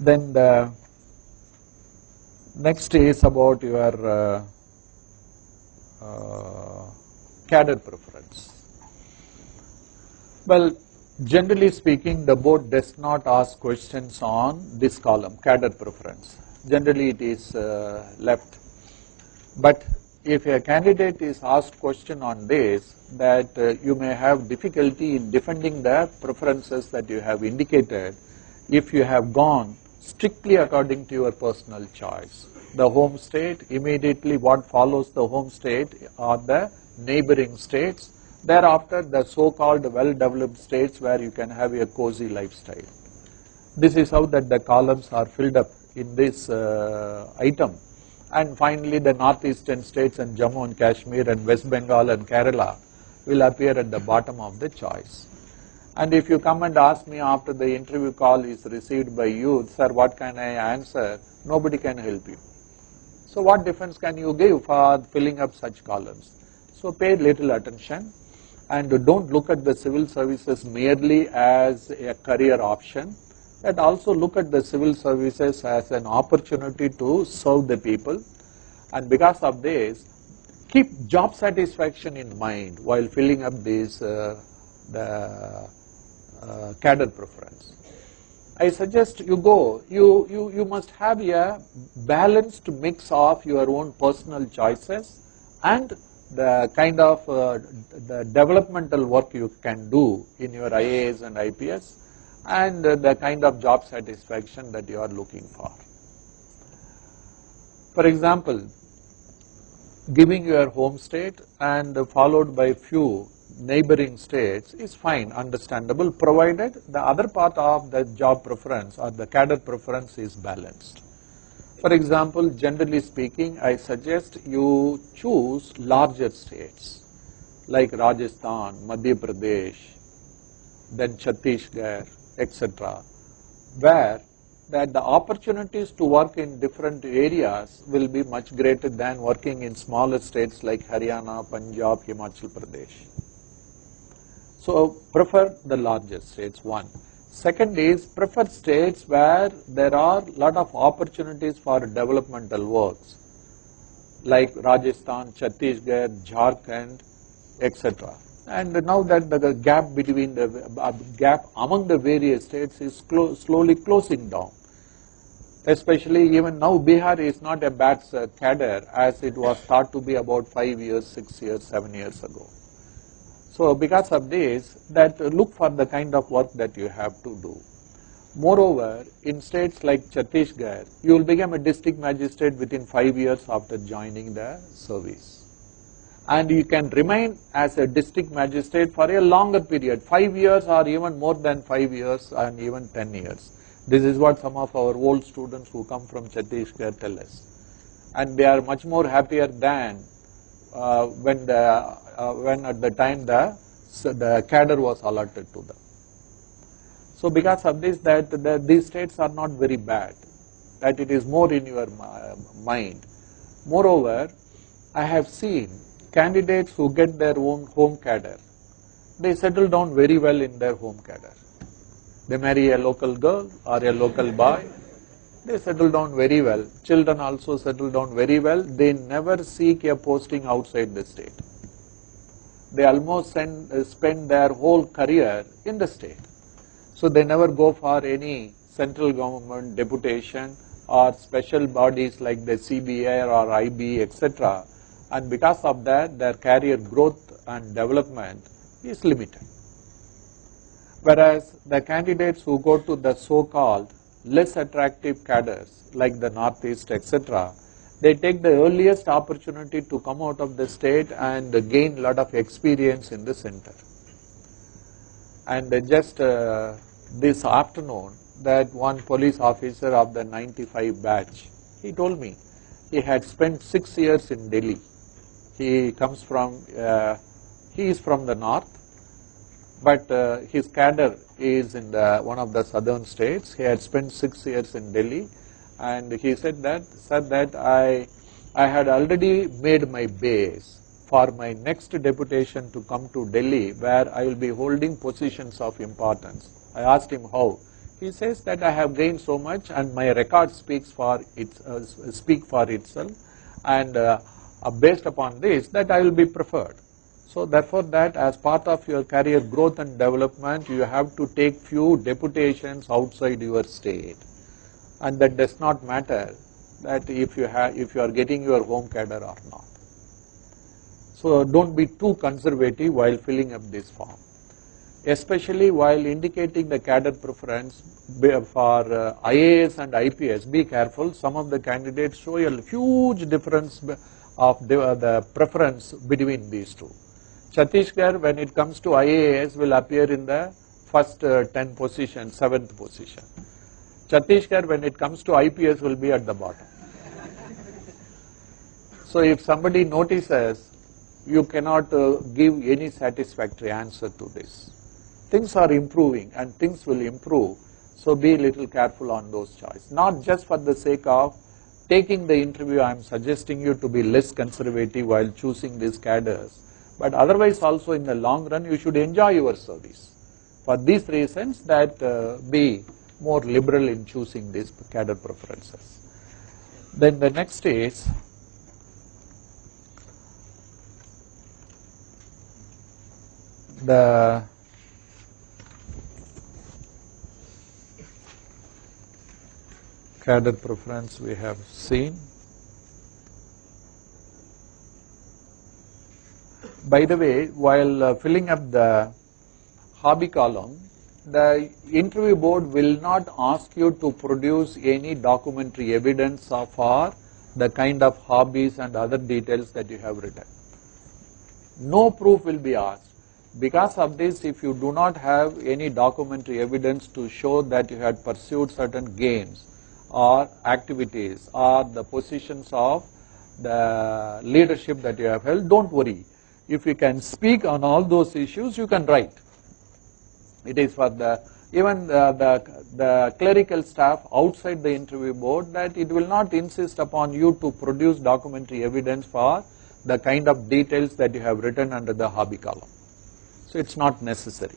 Then the next is about your cadre preference. Well, generally speaking, the board does not ask questions on this column, cadre preference. Generally it is left. But if a candidate is asked question on this, that you may have difficulty in defending the preferences that you have indicated if you have gone strictly according to your personal choice. The home state, immediately what follows the home state are the neighboring states, thereafter the so-called well-developed states where you can have a cozy lifestyle. This is how that the columns are filled up in this item. And finally the northeastern states and Jammu and Kashmir and West Bengal and Kerala will appear at the bottom of the choice. And if you come and ask me after the interview call is received by you, sir, what can I answer? Nobody can help you. So what difference can you give for filling up such columns? So pay little attention and don't look at the civil services merely as a career option, but also look at the civil services as an opportunity to serve the people. And because of this, keep job satisfaction in mind while filling up these cadre preference. I suggest you must have a balanced mix of your own personal choices and the kind of the developmental work you can do in your IAS and IPS and the kind of job satisfaction that you are looking for. For example, giving your home state and followed by few neighboring states is fine, understandable, provided the other part of the job preference or the cadre preference is balanced. For example, generally speaking, I suggest you choose larger states like Rajasthan, Madhya Pradesh, then Chhattisgarh, etc., where that the opportunities to work in different areas will be much greater than working in smaller states like Haryana, Punjab, Himachal Pradesh. So prefer the larger states, one. Second is prefer states where there are a lot of opportunities for developmental works like Rajasthan, Chhattisgarh, Jharkhand, etc. And now that the gap between the gap among the various states is slowly closing down. Especially even now Bihar is not a bad cadre as it was thought to be about 5 years, 6 years, 7 years ago. So because of this, that look for the kind of work that you have to do. Moreover, in states like Chhattisgarh, you will become a district magistrate within 5 years after joining the service. And you can remain as a district magistrate for a longer period, 5 years or even more than 5 years and even 10 years. This is what some of our old students who come from Chhattisgarh tell us. And they are much more happier than when at the time the cadre was allotted to them. So because of this, these states are not very bad, that it is more in your mind. Moreover, I have seen candidates who get their own home cadre, they settle down very well in their home cadre. They marry a local girl or a local boy, they settle down very well. Children also settle down very well. They never seek a posting outside the state. They almost spend their whole career in the state. So they never go for any central government deputation or special bodies like the CBA or IB, etc. And because of that, their career growth and development is limited. Whereas the candidates who go to the so-called less attractive cadres like the Northeast, etc., they take the earliest opportunity to come out of the state and gain a lot of experience in the center. And just this afternoon, that one police officer of the 95 batch, he told me he had spent 6 years in Delhi. He comes from, he is from the north, but his cadre is in one of the southern states. He had spent 6 years in Delhi, and he said that I had already made my base for my next deputation to come to Delhi, where I will be holding positions of importance. I asked him how. He says that I have gained so much and my record speaks for itself, and based upon this that I will be preferred. So therefore that as part of your career growth and development you have to take few deputations outside your state, and that does not matter that if you are getting your home cadre or not. So don't be too conservative while filling up this form, especially while indicating the cadre preference for IAS and IPS. Be careful, some of the candidates show a huge difference of the preference between these two. Chhattisgarh, when it comes to IAS, will appear in the first 10 position, 7th position. Chhattisgarh, when it comes to IPS, will be at the bottom. So if somebody notices, you cannot give any satisfactory answer to this. Things are improving and things will improve, so be a little careful on those choices. Not just for the sake of taking the interview, I am suggesting you to be less conservative while choosing these cadres, but otherwise also in the long run you should enjoy your service. For these reasons that be more liberal in choosing these cadre preferences. Then the next is the cadre preference we have seen. By the way, while filling up the hobby column, the interview board will not ask you to produce any documentary evidence for the kind of hobbies and other details that you have written. No proof will be asked. Because of this, if you do not have any documentary evidence to show that you had pursued certain games or activities or the positions of the leadership that you have held, don't worry. If you can speak on all those issues, you can write. It is for even the clerical staff outside the interview board that it will not insist upon you to produce documentary evidence for the kind of details that you have written under the hobby column. So it's not necessary.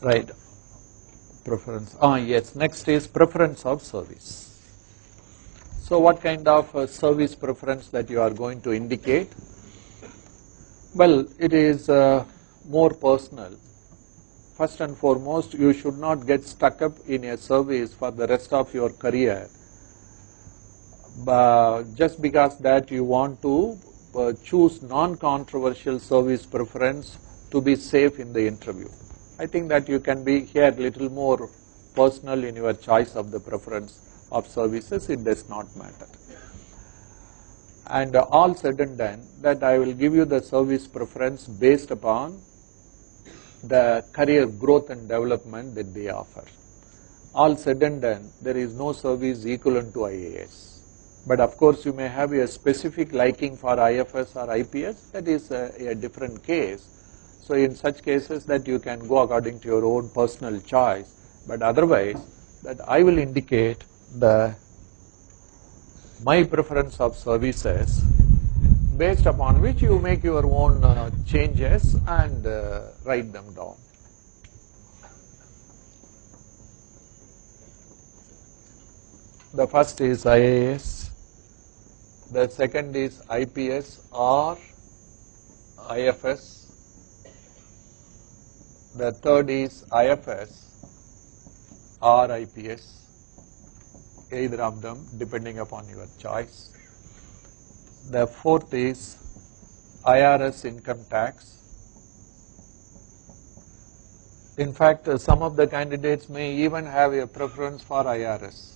Right. Preference. Yes. Next is preference of service. So what kind of service preference that you are going to indicate? Well, it is more personal. First and foremost, you should not get stuck up in a service for the rest of your career. Just because that you want to choose non-controversial service preference to be safe in the interview. I think that you can be here little more personal in your choice of the preference of services. It does not matter. And all said and done, that I will give you the service preference based upon the career growth and development that they offer. All said and done, there is no service equivalent to IAS. But of course, you may have a specific liking for IFS or IPS, that is a different case. So in such cases that you can go according to your own personal choice, but otherwise that I will indicate my preference of services based upon which you make your own changes and write them down. The first is IAS, the second is IPS or IFS, the third is IFS or IPS, either of them depending upon your choice. The fourth is IRS income tax. In fact, some of the candidates may even have a preference for IRS.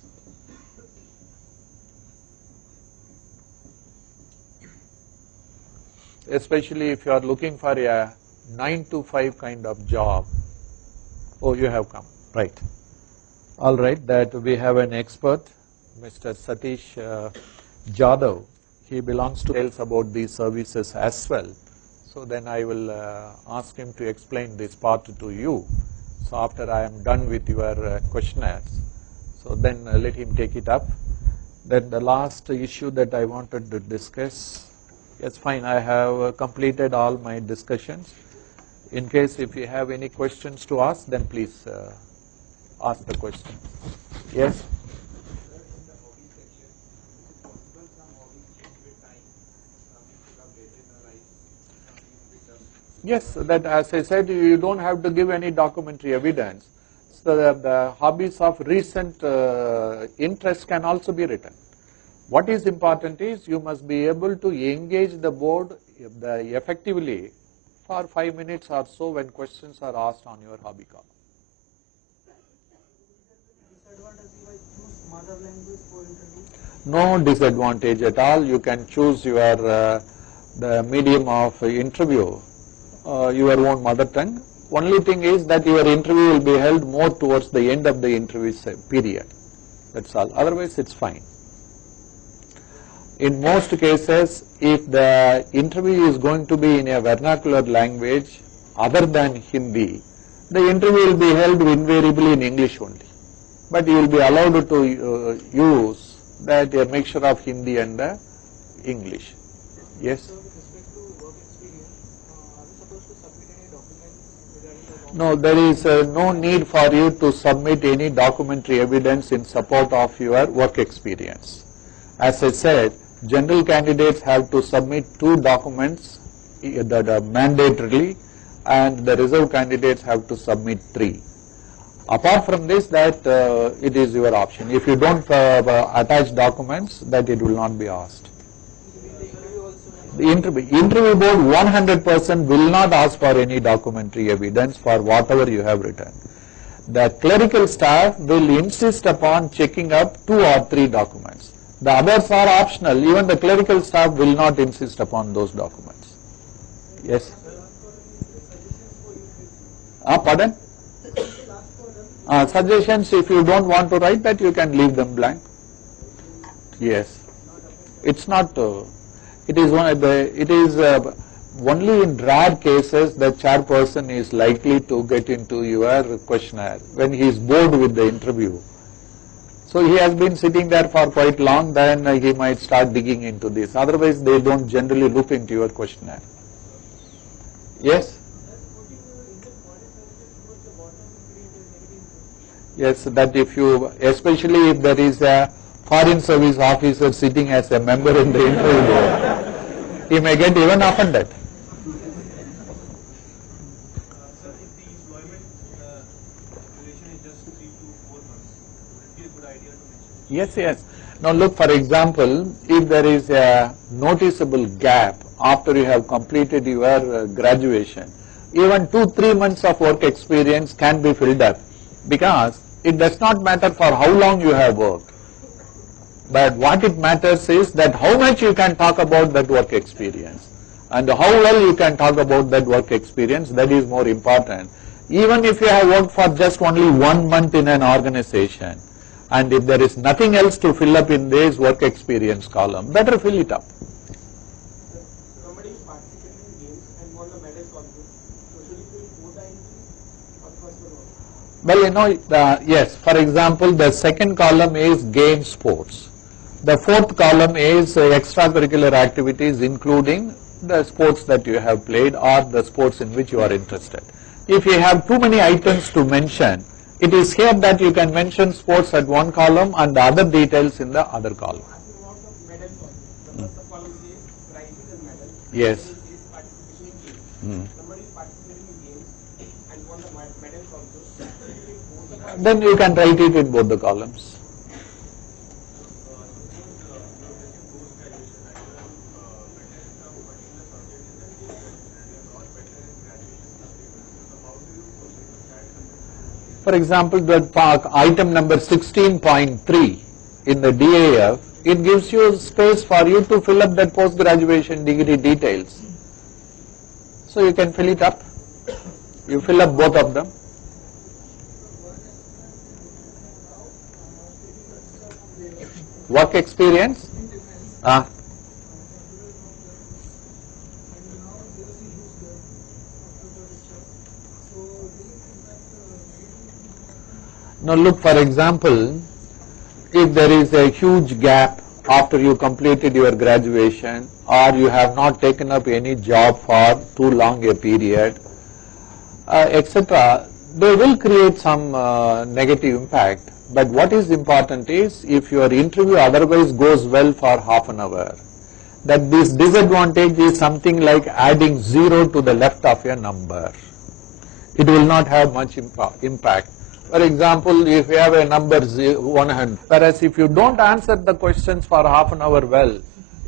Especially if you are looking for a 9 to 5 kind of job. Oh, you have come, right. All right, that we have an expert, Mr. Satish Jadhav. He belongs to details about these services as well. So then I will ask him to explain this part to you. So after I am done with your questionnaires, so then let him take it up. Then the last issue that I wanted to discuss, Yes, fine. I have completed all my discussions. In case if you have any questions to ask, then please ask the question. Yes? Yes, that as I said, you don't have to give any documentary evidence. So the hobbies of recent interest can also be written. What is important is you must be able to engage the board effectively for 5 minutes or so when questions are asked on your hobby column. No disadvantage at all. You can choose your the medium of interview, your own mother tongue. Only thing is that your interview will be held more towards the end of the interview period. That's all. Otherwise, it's fine. In most cases, if the interview is going to be in a vernacular language other than Hindi, the interview will be held invariably in English only. But you will be allowed to use that a mixture of Hindi and English. Yes? No, there is no need for you to submit any documentary evidence in support of your work experience. As I said, general candidates have to submit 2 documents that are mandatorily, and the reserve candidates have to submit 3. Apart from this, that it is your option. If you don't attach documents, that it will not be asked. The interview board 100% will not ask for any documentary evidence for whatever you have written. The clerical staff will insist upon checking up 2 or 3 documents. The others are optional. Even the clerical staff will not insist upon those documents. Yes? Pardon? Suggestions, if you don't want to write that, you can leave them blank. Yes. It's not, it is only in rare cases the chairperson is likely to get into your questionnaire when he is bored with the interview. So he has been sitting there for quite long, then he might start digging into this. Otherwise, they don't generally look into your questionnaire. Yes? Yes, that if you, especially if there is a foreign service officer sitting as a member in the interview board, he may get even offended. Sir, if the employment duration is just 3 to 4 months, would it be a good idea to mention? Yes, yes. Now look, for example, if there is a noticeable gap after you have completed your graduation, even 2-3 months of work experience can be filled up, because it does not matter for how long you have worked, but what it matters is that how much you can talk about that work experience and how well you can talk about that work experience. That is more important. Even if you have worked for just only 1 month in an organization, and if there is nothing else to fill up in this work experience column, better fill it up. Somebody participated in games and won the medals also. So should he fill both the entries or first one? Well, you know, yes, for example, the second column is game sports. The 4th column is extracurricular activities, including the sports that you have played or the sports in which you are interested. If you have too many items to mention, it is here that you can mention sports at one column and the other details in the other column. Yes. Then you can write it in both the columns. For example, the item number 16.3 in the DAF, it gives you space for you to fill up that post-graduation degree details. So you can fill it up. You fill up both of them. Work experience? Now look, for example, if there is a huge gap after you completed your graduation or you have not taken up any job for too long a period, etc., they will create some negative impact. But what is important is, if your interview otherwise goes well for half an hour, that this disadvantage is something like adding 0 to the left of a number. It will not have much impact. For example, if you have a number 100, whereas if you don't answer the questions for half an hour well,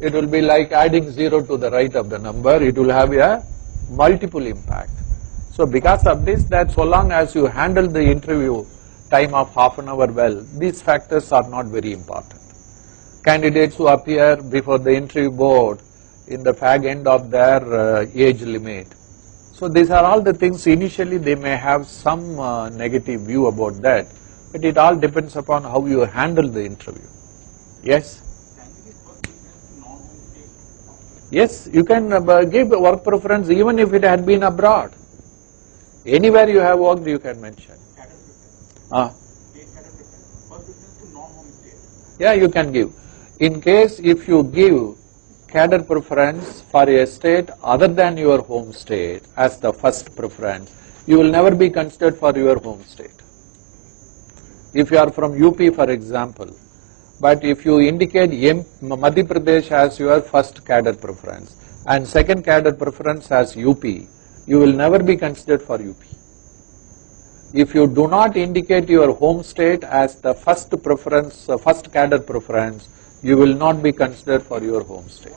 it will be like adding 0 to the right of the number. It will have a multiple impact. So because of this, that so long as you handle the interview time of half an hour well, these factors are not very important. Candidates who appear before the interview board in the fag end of their age limit. So these are all the things. Initially they may have some negative view about that, but it all depends upon how you handle the interview. Yes? Yes, you can give work preference even if it had been abroad. Anywhere you have worked, you can mention. Yeah, you can give. In case if you give cadre preference for a state other than your home state as the first preference, you will never be considered for your home state. If you are from UP, for example, but if you indicate Madhya Pradesh as your first cadre preference and second cadre preference as UP, you will never be considered for UP. If you do not indicate your home state as the first preference, first cadre preference, you will not be considered for your home state.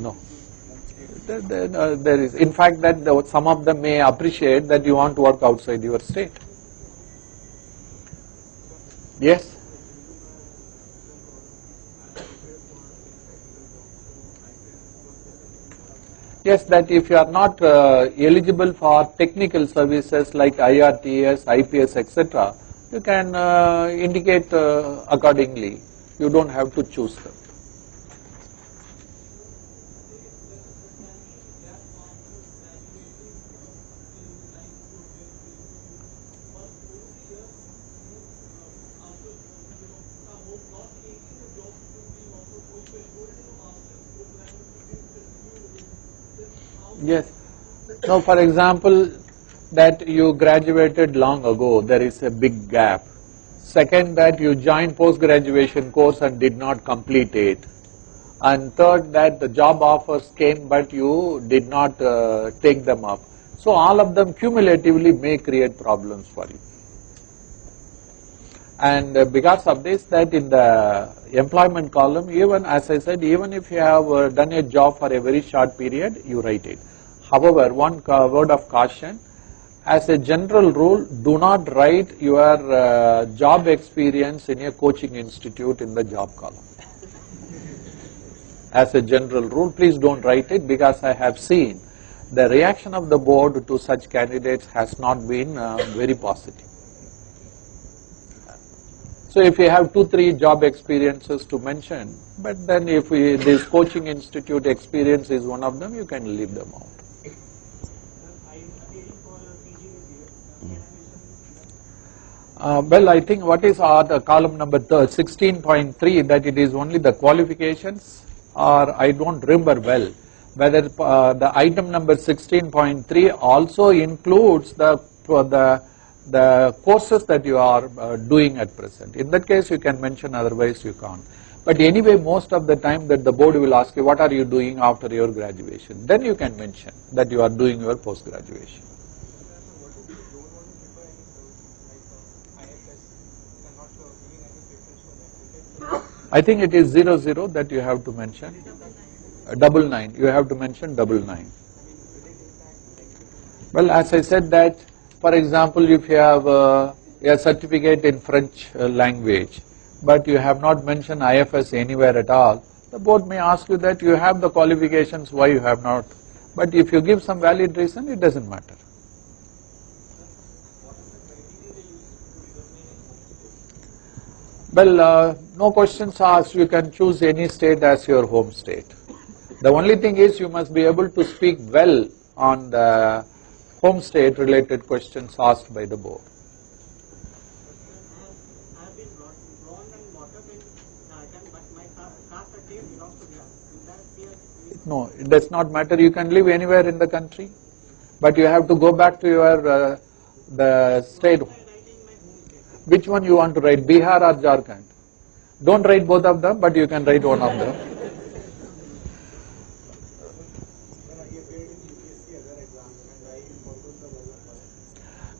No. There is, in fact, that some of them may appreciate that you want to work outside your state. Yes? Yes, that if you are not eligible for technical services like IRTS, IPS, etc., you can indicate accordingly. You don't have to choose them. Yes. Now, for example, that you graduated long ago, there is a big gap. Second, that you joined post-graduation course and did not complete it. And third, that the job offers came but you did not take them up. So all of them cumulatively may create problems for you. And because of this, that in the employment column, even as I said, even if you have done a job for a very short period, you write it. However, one word of caution, as a general rule, do not write your job experience in a coaching institute in the job column. As a general rule, please don't write it, because I have seen the reaction of the board to such candidates has not been very positive. So if you have 2-3 job experiences to mention, but then if this coaching institute experience is one of them, you can leave them out. Well, I think what is the column number 16.3, that it is only the qualifications, or I don't remember well whether the item number 16.3 also includes the courses that you are doing at present. In that case you can mention, otherwise you can't. But anyway, most of the time that the board will ask you, what are you doing after your graduation? Then you can mention that you are doing your post-graduation. I think it is 00 that you have to mention. 99, you have to mention 99. Well, as I said that, for example, if you have a certificate in French language, but you have not mentioned IFS anywhere at all, the board may ask you that you have the qualifications, why you have not. But if you give some valid reason, it doesn't matter. Well, no questions asked, you can choose any state as your home state. The only thing is you must be able to speak well on the home state related questions asked by the board. I have been born and brought up in Jharkhand, but my caste belongs to Bihar. Is that No, it does not matter. You can live anywhere in the country, but you have to go back to your the state. Which one you want to write, Bihar or Jharkhand? Don't write both of them, but you can write one of them.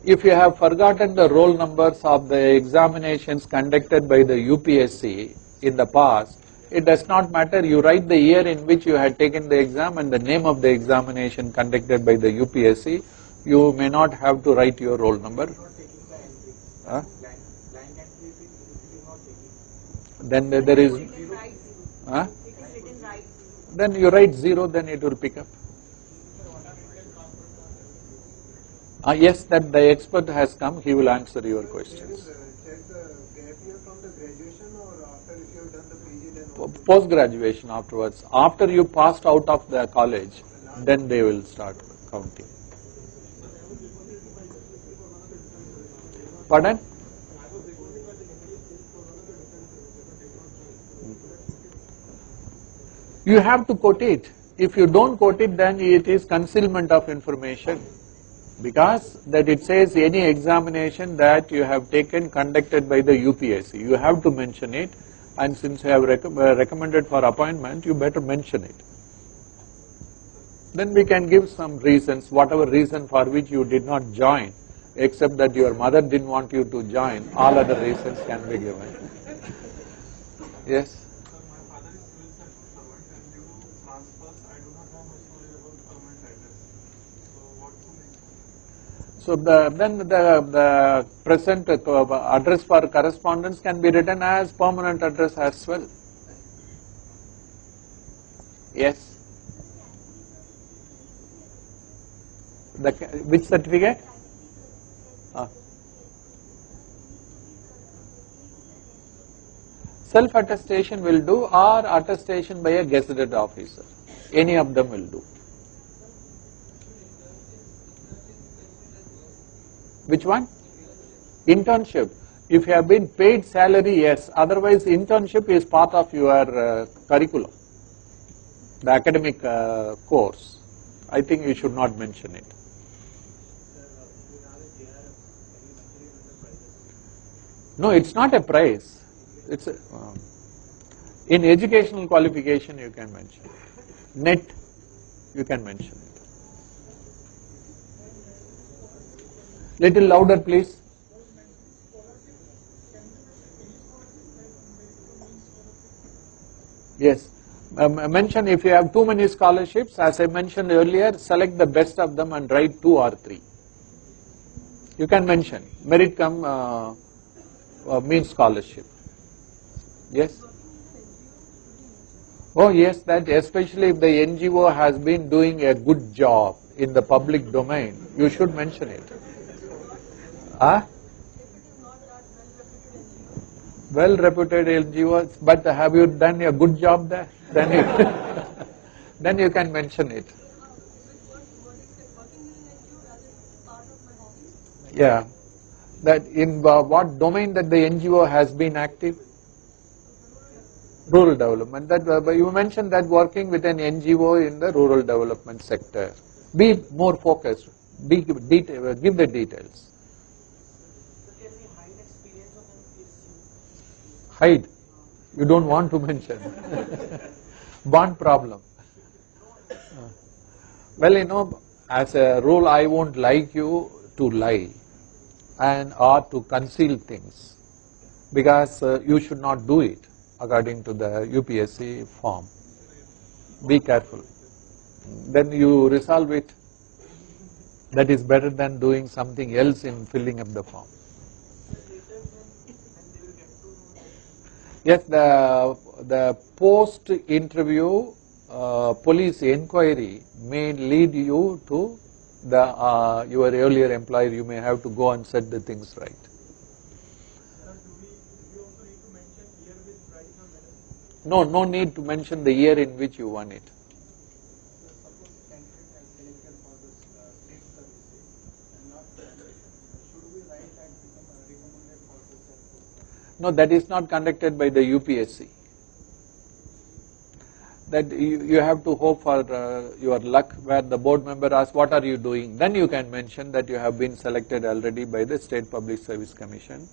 If you have forgotten the roll numbers of the examinations conducted by the UPSC in the past, it does not matter. You write the year in which you had taken the exam and the name of the examination conducted by the UPSC. You may not have to write your roll number. Huh? Then there is, huh? Then you write 0, then it will pick up. Yes, that the expert has come, he will answer your questions. Post-graduation afterwards. After you passed out of the college, then they will start counting. Pardon? You have to quote it. If you don't quote it, then it is concealment of information. Because that it says any examination that you have taken conducted by the UPSC, you have to mention it, and since you have recommended for appointment, you better mention it. Then we can give some reasons, whatever reason for which you did not join, except that your mother didn't want you to join, all other reasons can be given. Yes? So then the present address for correspondence can be written as permanent address as well. Yes. Which certificate? Self-attestation will do, or attestation by a gazetted officer. Any of them will do. Which one? Internship. If you have been paid salary, yes. Otherwise, internship is part of your curriculum, the academic course. I think you should not mention it. No, it's not a prize. It's in educational qualification you can mention it. Net, you can mention it. Little louder, please. Yes. Mention if you have too many scholarships, as I mentioned earlier, select the best of them and write 2 or 3. You can mention merit cum means scholarship. Yes. Oh yes, that especially if the NGO has been doing a good job in the public domain, you should mention it. Well reputed NGOs, but have you done a good job there? Then you, then you can mention it. Yeah. That in what domain that the NGO has been active? Rural development. That you mentioned that working with an NGO in the rural development sector. Be more focused. Give the details. Hide. You don't want to mention. Bond problem. Well, you know, as a rule, I won't like you to lie and or to conceal things, because you should not do it according to the UPSC form. Be careful. Then you resolve it. That is better than doing something else in filling up the form. Yes, the post-interview police inquiry may lead you to the your earlier employer. You may have to go and set the things right. No, no need to mention the year in which you won it. No, that is not conducted by the UPSC. that you have to hope for your luck, where the board member asks, what are you doing? Then you can mention that you have been selected already by the State Public Service Commission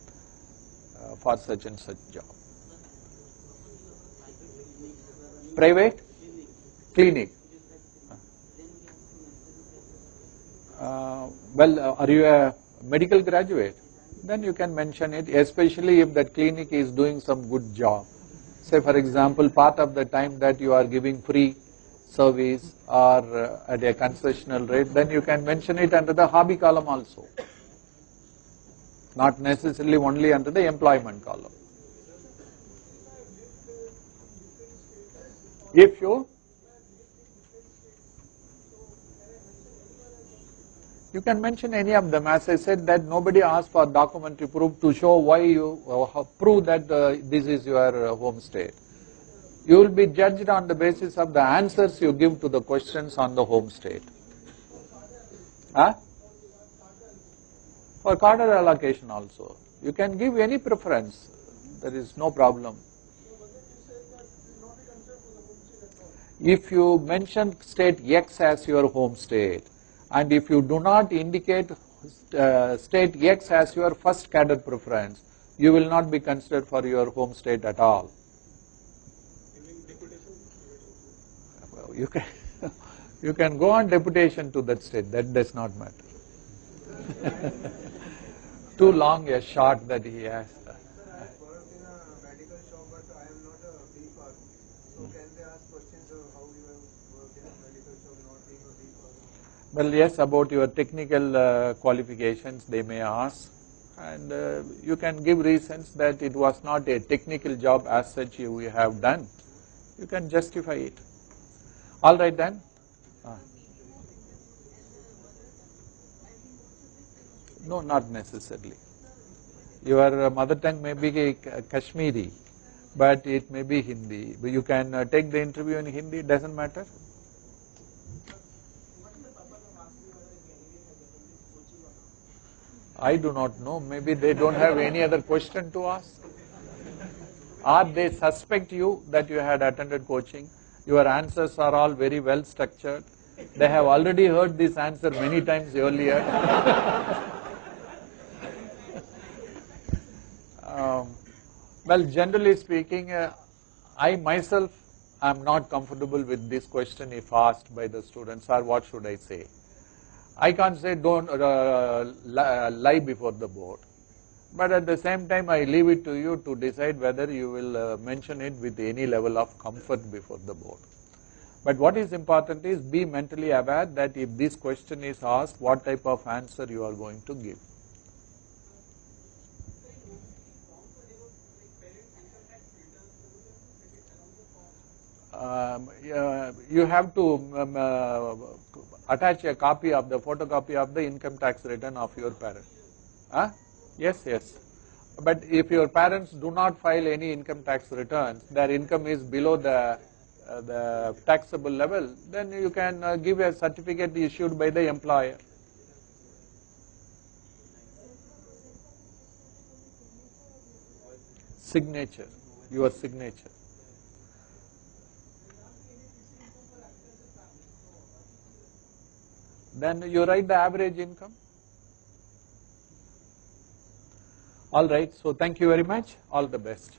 for such and such job. Private? Clinic. Are you a medical graduate? Then you can mention it, especially if that clinic is doing some good job. Say for example, part of the time that you are giving free service or at a concessional rate, then you can mention it under the hobby column also, not necessarily only under the employment column. If you can mention any of them. As I said, that nobody asked for documentary proof to show why you prove that this is your home state. You will be judged on the basis of the answers you give to the questions on the home state. Huh? For cadre allocation also, you can give any preference. There is no problem. If you mention state X as your home state, and if you do not indicate state X as your first cadre preference, you will not be considered for your home state at all. You can go on deputation to that state, that does not matter. Too long a shot that he has. Well, yes, about your technical qualifications they may ask, and you can give reasons that it was not a technical job as such you have done. You can justify it. All right then. No, not necessarily. Your mother tongue may be Kashmiri, but it may be Hindi. You can take the interview in Hindi, it doesn't matter. I do not know, maybe they don't have any other question to ask, or they suspect you that you had attended coaching. Your answers are all very well structured. They have already heard this answer many times earlier. Well, generally speaking, I myself am not comfortable with this question if asked by the students, or what should I say? I can't say don't lie before the board, but at the same time I leave it to you to decide whether you will mention it with any level of comfort before the board. But what is important is be mentally aware that if this question is asked, what type of answer you are going to give. You have to attach a copy of the photocopy of the income tax return of your parents. Huh? Yes, yes. But if your parents do not file any income tax returns, their income is below the taxable level, then you can give a certificate issued by the employer. Signature, your signature. Then you write the average income. All right, so thank you very much. All the best.